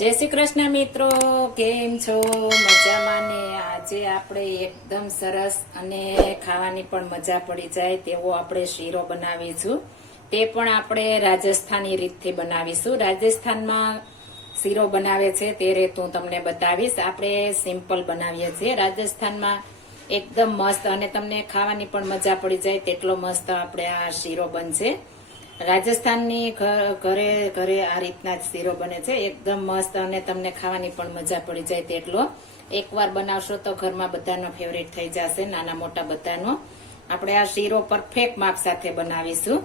જય શ્રી કૃષ્ણ મિત્રો, કેમ છો? મજામાં ને? આજે આપણે એકદમ સરસ અને ખાવાની પણ મજા પડી જાય તેવો આપણે શીરો બનાવીશું. તે પણ આપણે રાજસ્થાની રીતથી બનાવીશું. રાજસ્થાનમાં શીરો બનાવે છે તે રીત હું તમને બતાવીશ. આપણે સિમ્પલ બનાવીએ છીએ. રાજસ્થાનમાં એકદમ મસ્ત અને તમને ખાવાની પણ મજા પડી જાય તેટલો મસ્ત આપણે આ શીરો બનશે. રાજસ્થાનની ઘરે ઘરે આ રીતના જ શીરો બને છે. એકદમ મસ્ત અને તમને ખાવાની પણ મજા પડી જાય તેટલો. એકવાર બનાવશો તો ઘરમાં બધાનો ફેવરેટ થઈ જશે, નાના મોટા બધાનો. આપણે આ શીરો પરફેક્ટ માપ સાથે બનાવીશું.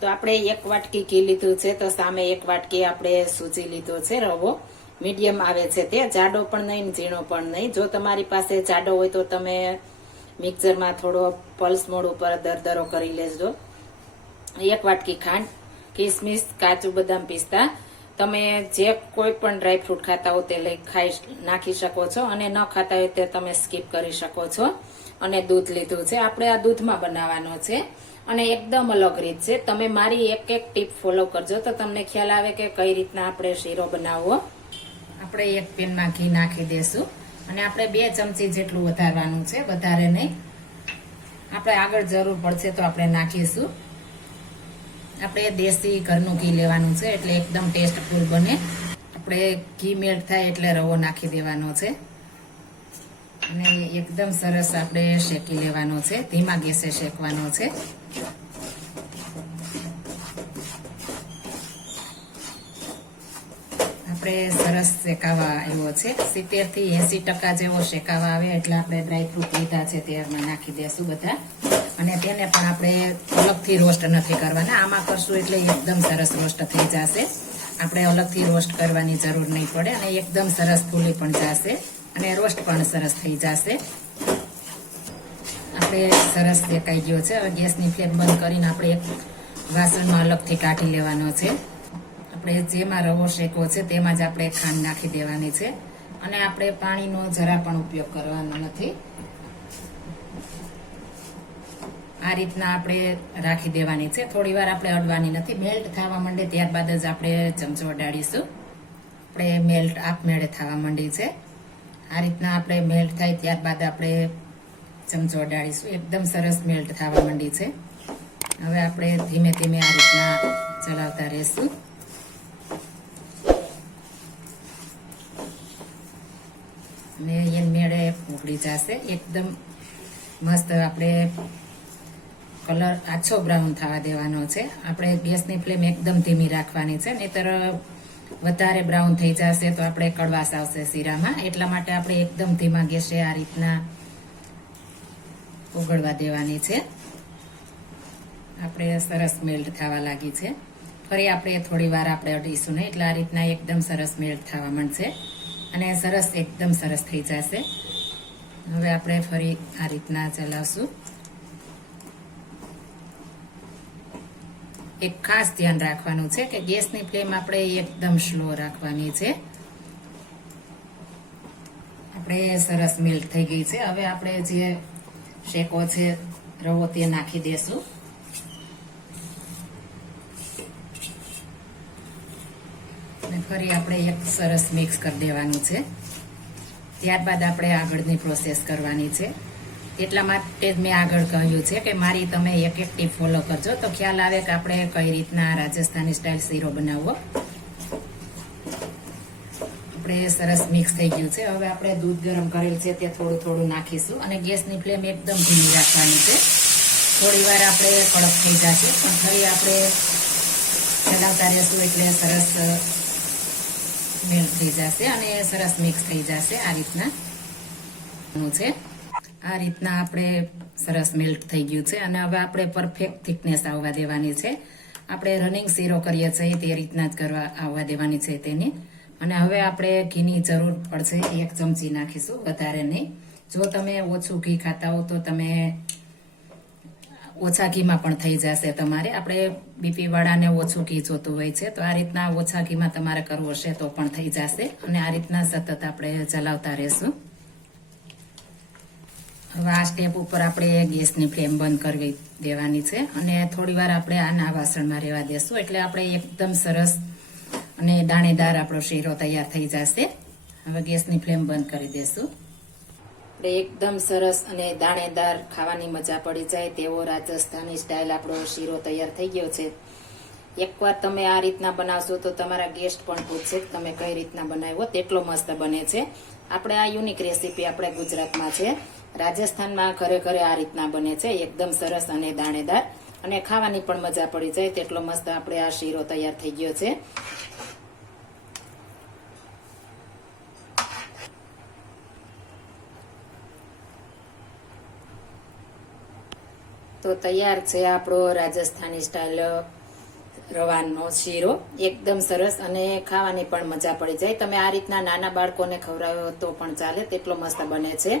તો આપણે એક વાટકી ઘી લીધું છે, તો સામે એક વાટકી આપણે સૂજી લીધો છે, રવો. મીડિયમ આવે છે તે. જાડો પણ નહીં, ઝીણો પણ નહીં. જો તમારી પાસે જાડો હોય તો તમે મિક્સરમાં થોડો પલ્સ મોડ ઉપર દરદરો કરી લેજો. એક વાટકી ખાંડ, કિસમિસ, કાજુ, બદામ પિસ્તા. તમે જે કોઈ પણ ડ્રાયફ્રૂટ ખાતા હો તે લઈ ખાઈ નાખી શકો છો અને ન ખાતા હોય તે તમે સ્કીપ કરી શકો છો. અને દૂધ લીધું છે. આપણે આ દૂધમાં બનાવવાનો છે. અને એકદમ અલગ રીત છે. તમે મારી એક એક ટીપ ફોલો કરજો તો તમને ખ્યાલ આવે કે કઈ રીતના આપણે શીરો બનાવવો. આપણે એક પેનમાં ઘી નાખી દેશું. અને આપણે બે ચમચી જેટલું વધારવાનું છે. વધારે નહીં. આપણે આગળ જરૂર પડશે તો આપણે નાખીશું. આપણે દેશી ઘરનું ઘી લેવાનું છે, એટલે એકદમ ટેસ્ટફુલ બને. આપણે ઘી મેલ્ટ થાય એટલે રવો નાખી દેવાનો છે. અને એકદમ સરસ આપણે શેકી લેવાનો છે, ધીમા ગેસે શેકવાનો છે. આપણે સરસ શેકાવા આવ્યો છે. સિત્તેરથી એસી ટકા જેવો શેકાવા આવે એટલે આપણે ડ્રાયફ્રૂટ લીધા છે, તે નાખી દેશું બધા. અને તેને પણ આપણે અલગથી રોસ્ટ નથી કરવાના. આમાં કરશું એટલે એકદમ સરસ રોસ્ટ થઈ જશે. આપણે અલગથી રોસ્ટ કરવાની જરૂર નહીં પડે અને એકદમ સરસ ફૂલી પણ જશે અને રોસ્ટ પણ સરસ થઈ જશે. આપણે સરસ શેકાઈ ગયો છે. હવે ગેસની ફ્લેમ બંધ કરીને આપણે વાસણમાં અલગથી કાઢી લેવાનો છે. આપણે જેમાં રવો શેકો છે તેમાં જ આપણે ખાંડ નાખી દેવાની છે. અને આપણે પાણીનો જરા પણ ઉપયોગ કરવાનો નથી. આ રીતના આપણે રાખી દેવાની છે. થોડી વાર આપણે અડવાની નથી. મેલ્ટ થવા માંડે ત્યારબાદ જ આપણે ચમચો અડાડીશું. આપણે મેલ્ટ આપમેળે થવા માંડી છે. આ રીતના આપણે મેલ્ટ થાય ત્યારબાદ આપણે ચમચો અડાડીશું. એકદમ સરસ મેલ્ટ થવા માંડી છે. હવે આપણે ધીમે ધીમે આ રીતના ચલાવતા રહેશું. અને એન મેળે ઉકળી જશે. એકદમ મસ્ત આપણે કલર આછો બ્રાઉન થવા દેવાનો છે. આપણે ગેસની ફ્લેમ એકદમ ધીમી રાખવાની છે, નહીતર વધારે બ્રાઉન થઈ જશે તો આપણે કડવાશ આવશે શીરામાં. એટલા માટે આપણે એકદમ ધીમા ગેસે આ રીતના ઉગળવા દેવાની છે. આપણે સરસ મેલ્ટ થવા લાગી છે. ફરી આપણે થોડી વાર આપણે અડીશું નહીં, એટલે આ રીતના એકદમ સરસ મેલ્ટ થવા માંડશે અને સરસ, એકદમ સરસ થઈ જશે. હવે આપણે ફરી આ રીતના ચલાવશું. એક ખાસ ધ્યાન રાખવાનું છે કે ગેસની ફ્લેમ આપણે એકદમ સ્લો રાખવાની છે. આપણે સરસ મેલ્ટ થઈ ગઈ છે. હવે આપણે જે શેકો છે, રવો તે નાખી દેશું. ફરી આપણે એક સરસ મિક્સ કરી દેવાનું છે. ત્યારબાદ આપણે આગળની પ્રોસેસ કરવાની છે. એટલા માટે જ મેં આગળ કહ્યું છે કે મારી તમે એક એક ફોલો કરજો. તો ખ્યાલ આવે કે આપણે કઈ રીતના રાજસ્થાની સ્ટાઇલ શીરો બનાવવો. આપણે સરસ મિક્સ થઈ ગયું છે. હવે આપણે દૂધ ગરમ કરેલ છે તે થોડું થોડું નાખીશું અને ગેસની ફ્લેમ એકદમ ધીમી રાખવાની છે. થોડી વાર આપણે કડક થઈ જશે, પણ ફરી આપણે ચલાવતા રહેશું એટલે સરસ મેલ્ટ થઈ જશે અને સરસ મિક્સ થઈ જશે આ રીતના. છે. આ રીતના આપણે સરસ મેલ્ટ થઈ ગયું છે અને હવે આપણે પરફેક્ટ થિકનેસ આવવા દેવાની છે. આપણે રનિંગ શીરો કરીએ છીએ તે રીતના જ કરવા આવવા દેવાની છે તેની. અને હવે આપણે ઘીની જરૂર પડશે એક ચમચી નાખીશું, વધારે નહીં. જો તમે ઓછું ઘી ખાતા હો તો તમે ઓછા ઘીમાં પણ થઈ જશે તમારે. આપણે બીપી વાળાને ઓછું ઘી જોતું હોય છે તો આ રીતના ઓછા ઘીમાં તમારે કરવું હશે તો પણ થઈ જશે. અને આ રીતના સતત આપણે ચલાવતા રહેશું. હવે સ્ટેપ ઉપર આપણે ગેસની ફ્લેમ બંધ કરી દેવાની છે અને થોડી વાર આપણે આના વાસણમાં રહેવા દેશું. એટલે આપણે એકદમ સરસ અને દાણેદાર આપણો શીરો તૈયાર થઈ જશે. હવે ગેસની ફ્લેમ બંધ કરી દેશું. આપણે એકદમ સરસ અને દાણેદાર ખાવાની મજા પડી જાય તેવો રાજસ્થાની સ્ટાઇલ આપણો શીરો તૈયાર થઈ ગયો છે. એકવાર તમે આ રીતના બનાવશો તો તમારા ગેસ્ટ પણ પૂછશે તમે કઈ રીતના બનાવ્યો, તેટલો મસ્ત બને છે. આપણે આ યુનિક રેસીપી આપણે ગુજરાતમાં છે. રાજસ્થાનમાં ઘરે ઘરે આ રીતના બને છે. એકદમ સરસ અને દાણેદાર. અને ખાવાની પણ મજા પડી જાય. તેટલો મસ્ત આપણે આ શીરો તૈયાર થઈ ગયો છે. તો તૈયાર છે આપણો રાજસ્થાની સ્ટાઇલ રવાનો શીરો. એકદમ સરસ અને ખાવાની પણ મજા પડી જાય. તમે આ રીતના નાના બાળકોને ખવડાવો તો પણ ચાલે. તેટલો મસ્ત બને છે.